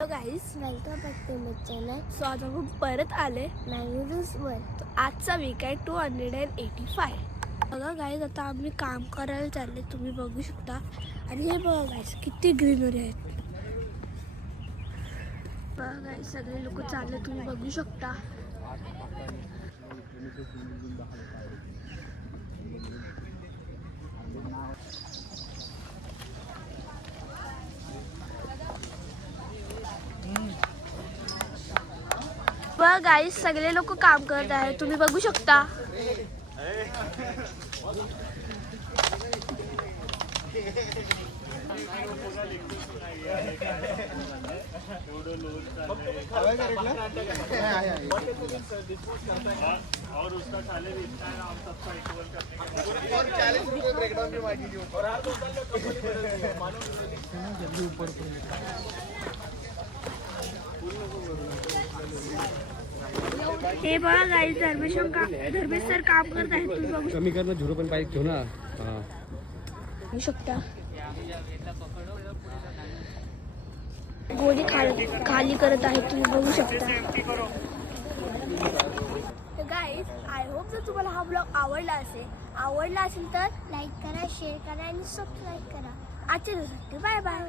Hello guys, welcome back to my channel. So आज आपण परत आले मॅग्नेट्सवर. आजचा वीक आहे 285. बघा गाईस, आता आम्ही काम करायला चालले, तुम्ही बघू शकता. आणि हे बघा गाईस, किती ग्रीनरी आहेत. बघा गाईस, सगळे लोक चालले, तुम्ही बघू शकता. बघा गाईस, सगळे लोक काम करत आहेत, तुम्ही बघू शकता. और उसका चैलेंज इतना है ना, हम सबको इक्वल करने और चैलेंज भी ब्रेकडाउन भी मांगी थी और हर दोस्तों को मानो जल्दी ऊपर हे बघा गाईस, धर्मेश सर काम करत आहेत, तुम्ही बघू कमी करणं 0.5 ठेव ना. शकता. गोळी खाली करत आहेत, तुम्ही बघू शकता. गाईज, आय होप जर तुम्हाला हा ब्लॉग आवडला असेल तर लाईक करा, शेअर करा आणि सबस्क्राईब करा. आजच्या दिवसासाठी बाय बाय.